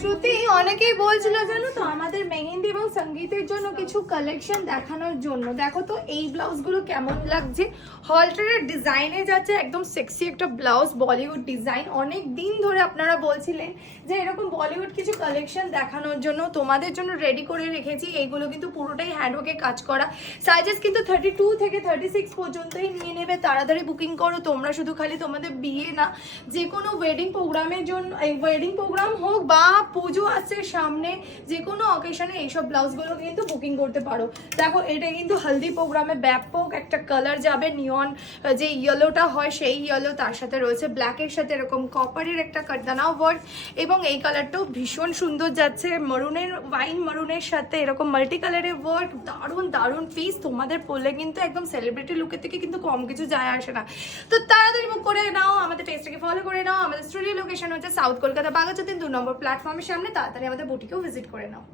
শ্রুতি অনেকেই বলছিল জানো তো আমাদের মেহেন্দি এবং সঙ্গীতের জন্য কিছু কালেকশন দেখানোর জন্য। দেখো তো এই ব্লাউজগুলো কেমন লাগছে, হলটারের ডিজাইনে যাচ্ছে, একদম সেক্সি একটা ব্লাউজ, বলিউড ডিজাইন। অনেক দিন ধরে আপনারা বলছিলেন যে এরকম বলিউড কিছু কালেকশন দেখানোর জন্য, তোমাদের জন্য রেডি করে রেখেছি। এইগুলো কিন্তু পুরোটাই হ্যান্ডওয়ার্কে কাজ করা, সাইজেস কিন্তু 32 থেকে 36 পর্যন্তই নিয়ে নেবে। তাড়াতাড়ি বুকিং করো তোমরা, শুধু খালি তোমাদের বিয়ে না, যে কোনো ওয়েডিং প্রোগ্রামের জন্য, এই ওয়েডিং প্রোগ্রাম হোক বা পুজো আছে সামনে, যে কোনো অকেশনে এইসব ব্লাউজগুলো কিন্তু বুকিং করতে পারো। দেখো এটা কিন্তু হলদি প্রোগ্রামে ব্যাপক একটা কালার যাবে, নিয়ন যে ইয়েলোটা হয় সেই ইয়েলো, তার সাথে রয়েছে ব্ল্যাকের সাথে এরকম কপারের একটা কাটদানা ওয়ার্ক, এবং এই কালারটাও ভীষণ সুন্দর যাচ্ছে মারুনের, ওয়াইন মারুনের সাথে এরকম মাল্টি কালারের ওয়ার্ক। দারুণ দারুণ পিস, তোমাদের পরলে কিন্তু একদম সেলিব্রিটি লুকের থেকে কিন্তু কম কিছু যায় আসে না। তো তাড়াতাড়ি বুক করে নাও, আমাদের পেজটাকে ফলো করে নাও। আমাদের স্টুডিও লোকেশন হচ্ছে সাউথ কলকাতা, বাঘাযতীন 2 নম্বর প্ল্যাটফর্মের সামনে। তাড়াতাড়ি আমাদের বুটিকেও ভিজিট করে নাও।